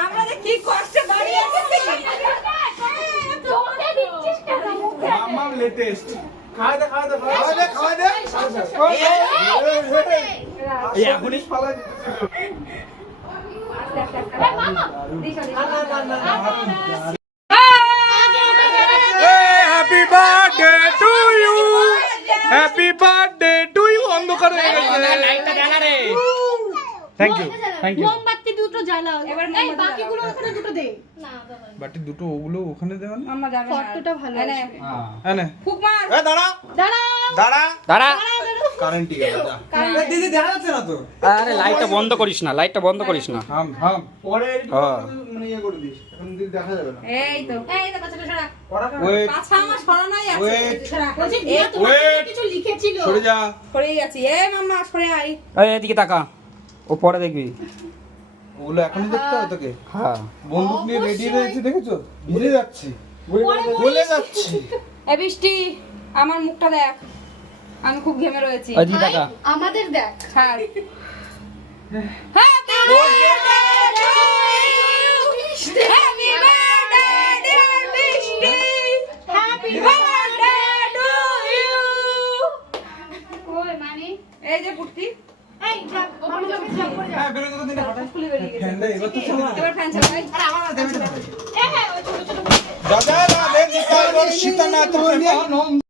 আমরা যে কি কষ্টে বাড়ি এসেছি তোকে দিচ্ছিস কেন মুখে মাম্মা লেটেস্ট খাওয়া দে এই এখনই পালা happy birthday to you happy birthday to you অন্ধকার হয়ে গেছে লাইটটা জ্বালা রে থ্যাংক ইউ মোমবাতি দুটো জ্বালাও এবার এই বাকিগুলো ওখানে দুটো দে বাটি দুটো ওগুলো ওখানে দেবেন মাম্মা যাবে না ফটোটা ভালো আছে হ্যাঁ না ফুক মার এ দাঁড়া দাঁড়া কারেন্ট ঠিক আছে যা দিদি দেখা যাচ্ছে না তো আরে লাইটটা বন্ধ করিস না থাম পরে মানে ইয়ে করে দিস এখন দিদি দেখা যাবে না এই তো পাছাটা সরা ওয়েট পাছা আমার সরা নাই আছে ওয়েট সরা বলছি দিয়া তোমার কিছু লিখেছিল সরে যা সরেই গেছি এ মাম্মা সরে আই এই এদিকে তাকা ও পরে দেখবি ওগুলো এখনই দেখতে হবে তোকে হ্যাঁ বন্দুক নিয়ে রেডি রয়েছে দেখেছো ভিজে যাচ্ছি বলে যাচ্ছি এ বৃষ্টি আমার মুখটা দেখ আমি খুব ঘেমে রয়েছি এদিকে তাকা আমাদের দেখ ছাড় happy birthday happy birthday dear বৃষ্টি হ্যাপি বার্থডে টু ইউ ওই মানে এই যে পুটকি এই যাক ওখানে যাও হ্যাঁ বেরো তো দিনে হঠাৎ খুলে বেরিয়ে গেছে ফ্যান দে এবার তো চলো এবার ফ্যান চালাই আরে আমার দেবে না হ্যাঁ ওই ছোট ছোট দাদা না দেখ শীতা না তো